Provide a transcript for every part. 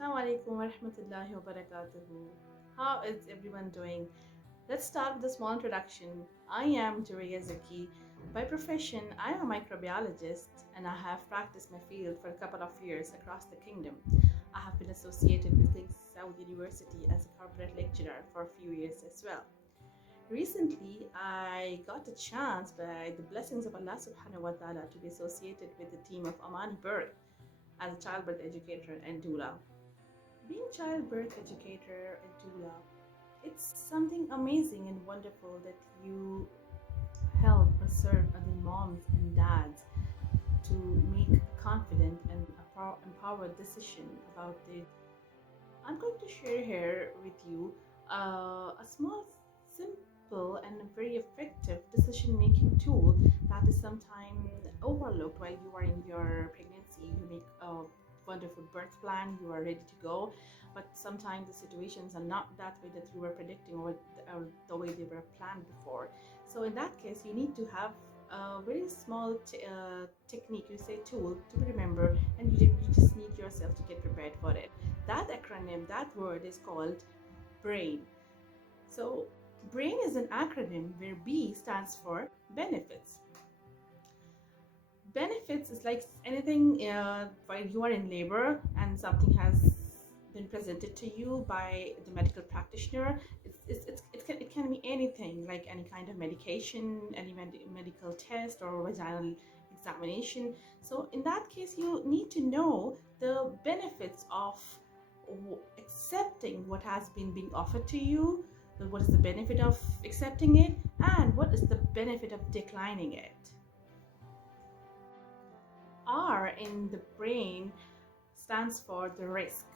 Assalamu alaikum wa rahmatullahi wa barakatuhu. How is everyone doing? Let's start with a small introduction. I am Jaweriya Zaki. By profession, I am a microbiologist and I have practiced my field for a couple of years across the kingdom. I have been associated with King Saud University as a corporate lecturer for a few years as well. Recently, I got a chance by the blessings of Allah subhanahu wa ta'ala to be associated with the team of Amani Birth as a childbirth educator and doula. Being childbirth educator and doula, it's something amazing and wonderful that you help or serve other moms and dads to make a confident and empowered decision about it. I'm going to share here with you a small, simple, and very effective decision making tool that is sometimes overlooked while you are in your pregnancy. You make a wonderful birth plan, you are ready to go, but sometimes the situations are not that way that you were predicting or the way they were planned before. So, in that case, you need to have a very small technique, you say tool to remember, and you just need yourself to get prepared for it. That acronym, that word is called BRAIN. So, BRAIN is an acronym where B stands for benefits. Benefits is like anything while you are in labor and something has been presented to you by the medical practitioner. It can be anything, like any kind of medication, any medical test or vaginal examination. So in that case, you need to know the benefits of accepting what has been being offered to you. What is the benefit of accepting it, and what is the benefit of declining it? R in the brain stands for the risk.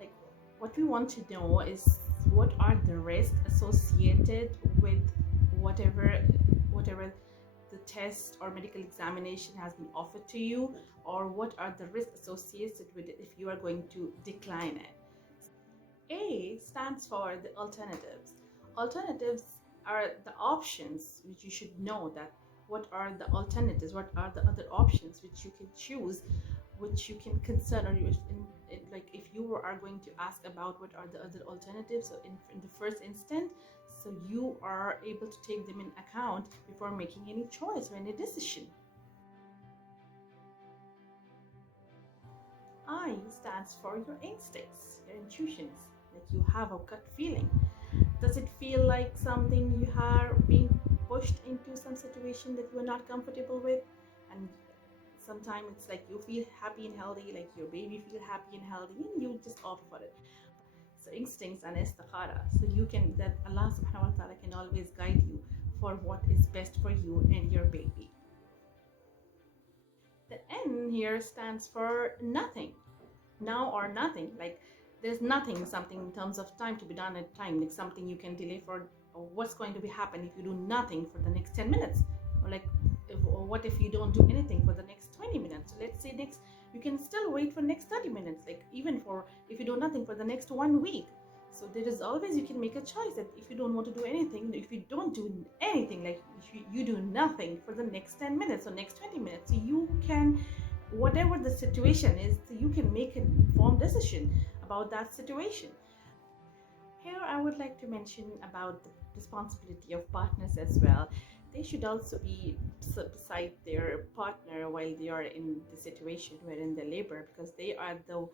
Like, what we want to know is what are the risks associated with whatever the test or medical examination has been offered to you, or what are the risks associated with it if you are going to decline it. A stands for the alternatives. Alternatives are the options which you should know that what are the alternatives, what are the other options which you can choose, which you can consider. Like if you are going to ask about what are the other alternatives, so in the first instant, so you are able to take them in account before making any choice or any decision. I stands for your instincts, your intuitions, like you have a gut feeling. Does it feel like something you are being pushed into some situation that you are not comfortable with? And sometimes it's like you feel happy and healthy, like your baby feel happy and healthy, and you just opt for it. So instincts and istikhara. So you can that Allah subhanahu wa ta'ala can always guide you for what is best for you and your baby. The N here stands for nothing. Now or nothing. Like there's nothing, something in terms of time to be done at time, like something you can delay for, or what's going to be happen if you do nothing for the next 10 minutes, or like or what if you don't do anything for the next 20 minutes. So let's say next you can still wait for next 30 minutes, like even for if you do nothing for the next 1 week. So there is always you can make a choice that if you don't want to do anything, if you don't do anything, like if you do nothing for the next 10 minutes or next 20 minutes, so you can, whatever the situation is, so you can make an informed decision about that situation. Here I would like to mention about the responsibility of partners as well. They should also be beside their partner while they are in the situation where in the labor, because they are the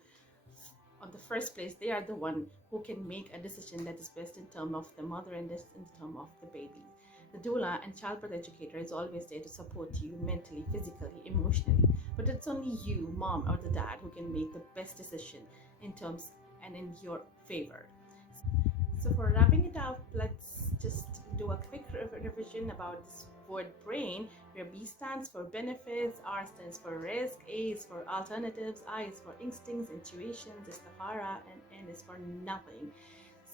on the first place, they are the one who can make a decision that is best in terms of the mother and this in terms of the baby. The doula and childbirth educator is always there to support you mentally, physically, emotionally. But it's only you, mom or the dad, who can make the best decision in terms and in your favor. So for wrapping it up, let's just do a quick revision about this word brain, where B stands for benefits, R stands for risk, A is for alternatives, I is for instincts, intuitions, istikhara, and N is for nothing.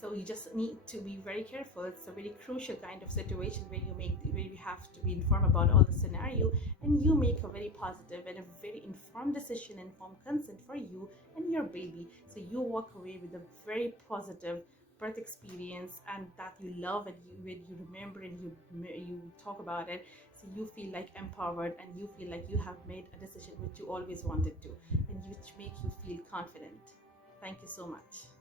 So you just need to be very careful. It's a very crucial kind of situation where you have to be informed about all the scenario, and you make a very positive and a very informed decision, informed consent for you and your baby. So you walk away with a very positive birth experience, and that you love and you remember and you talk about it, so you feel like empowered and you feel like you have made a decision which you always wanted to, and which make you feel confident. Thank you so much.